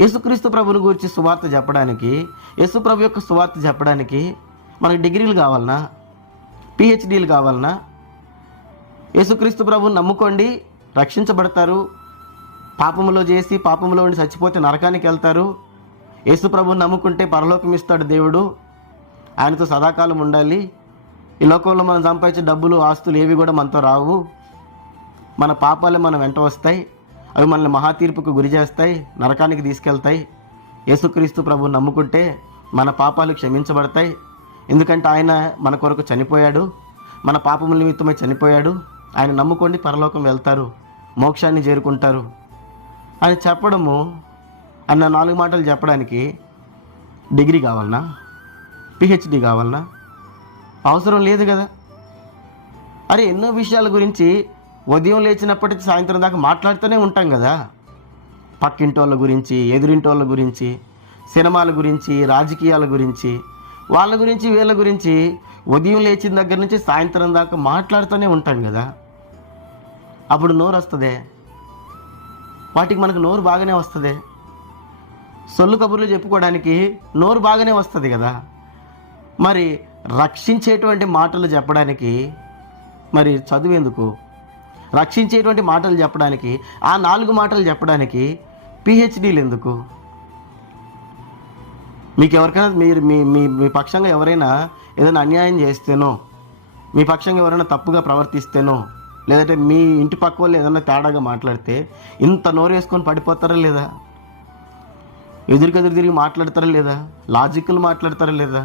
యేసుక్రీస్తు ప్రభుని గురించి సువార్త చెప్పడానికి, యేసు ప్రభు యొక్క సువార్త చెప్పడానికి మనకు డిగ్రీలు కావాలనా, పిహెచ్డీలు కావాలనా? యేసుక్రీస్తు ప్రభుని నమ్ముకోండి, రక్షించబడతారు, పాపములో చేసి పాపములో ఉండి చచ్చిపోతే నరకానికి వెళ్తారు, యేసు ప్రభుని నమ్ముకుంటే పరలోకం ఇస్తాడు దేవుడు, ఆయనతో సదాకాలం ఉండాలి, ఈ లోకంలో మనం సంపాదించే డబ్బులు ఆస్తులు ఏవి కూడా మనతో రావు, మన పాపాలే మన వెంట వస్తాయి, అవి మనల్ని మహాతీర్పుకు గురి చేస్తాయి, నరకానికి తీసుకెళ్తాయి. యేసుక్రీస్తు ప్రభుని నమ్ముకుంటే మన పాపాలు క్షమించబడతాయి, ఎందుకంటే ఆయన మన కొరకు చనిపోయాడు, మన పాపముల నిమిత్తమై చనిపోయాడు, ఆయన నమ్ముకోండి పరలోకం వెళ్తారు, మోక్షాన్ని చేరుకుంటారు అని చెప్పడము, అన్న 4 మాటలు చెప్పడానికి డిగ్రీ కావాలనా, పిహెచ్డి కావాలనా? అవసరం లేదు కదా. అరే ఎన్నో విషయాల గురించి ఉదయం లేచినప్పటికీ సాయంత్రం దాకా మాట్లాడుతూనే ఉంటాం కదా. పక్కింటి వాళ్ళ గురించి, ఎదురింటి వాళ్ళ గురించి, సినిమాల గురించి, రాజకీయాల గురించి, వాళ్ళ గురించి వీళ్ళ గురించి ఉదయం లేచిన దగ్గర నుంచి సాయంత్రం దాకా మాట్లాడుతూనే ఉంటాం కదా. అప్పుడు నోరు వస్తుంది, వాటికి మనకు నోరు బాగానే వస్తుంది, సొల్లు కబుర్లు చెప్పుకోవడానికి నోరు బాగానే వస్తుంది కదా. మరి రక్షించేటువంటి మాటలు చెప్పడానికి మరి చదువు ఎందుకు? రక్షించేటువంటి మాటలు చెప్పడానికి, ఆ 4 మాటలు చెప్పడానికి పిహెచ్డీలు ఎందుకు? మీకు ఎవరికైనా మీరు మీ మీ మీ పక్షంగా ఎవరైనా ఏదైనా అన్యాయం చేస్తేనో, మీ పక్షంగా ఎవరైనా తప్పుగా ప్రవర్తిస్తేనో, లేదంటే మీ ఇంటి పక్క వాళ్ళు ఏదైనా తేడాగా మాట్లాడితే ఇంత నోరు వేసుకొని పడిపోతారా లేదా? ఎదురుకెదురు తిరిగి మాట్లాడతారా లేదా? లాజికల్ మాట్లాడతారా లేదా?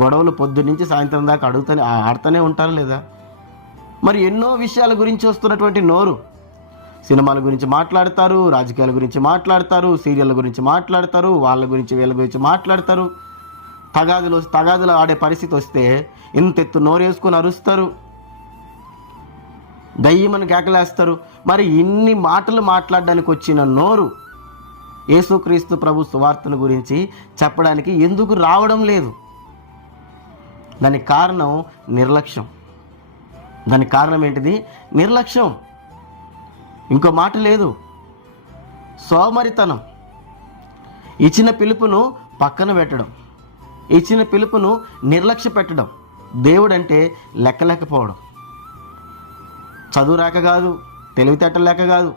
గొడవలు పొద్దున్నుంచి సాయంత్రం దాకా ఆడుతూనే ఉంటారా లేదా? మరి ఎన్నో విషయాల గురించి వస్తున్నటువంటి నోరు, సినిమాల గురించి మాట్లాడతారు, రాజకీయాల గురించి మాట్లాడతారు, సీరియళ్ళ గురించి మాట్లాడతారు, వాళ్ళ గురించి వీళ్ళ గురించి మాట్లాడతారు, తగాదులు ఆడే పరిస్థితి వస్తే ఇంతెత్తు నోరు వేసుకొని అరుస్తారు, దయ్యమని కేకలేస్తారు. మరి ఇన్ని మాటలు మాట్లాడడానికి వచ్చిన నోరు యేసుక్రీస్తు ప్రభు సువార్తను గురించి చెప్పడానికి ఎందుకు రావడం లేదు? దానికి కారణం నిర్లక్ష్యం. దానికి కారణం ఏంటిది? నిర్లక్ష్యం. ఇంకో మాట లేదు, సోమరితనం. ఇచ్చిన పిలుపును పక్కన పెట్టడం, ఇచ్చిన పిలుపును నిర్లక్ష్య పెట్టడం, దేవుడంటే లెక్కలేకపోవడం. చదువు రాక కాదు, తెలివితేటలు లేక కాదు,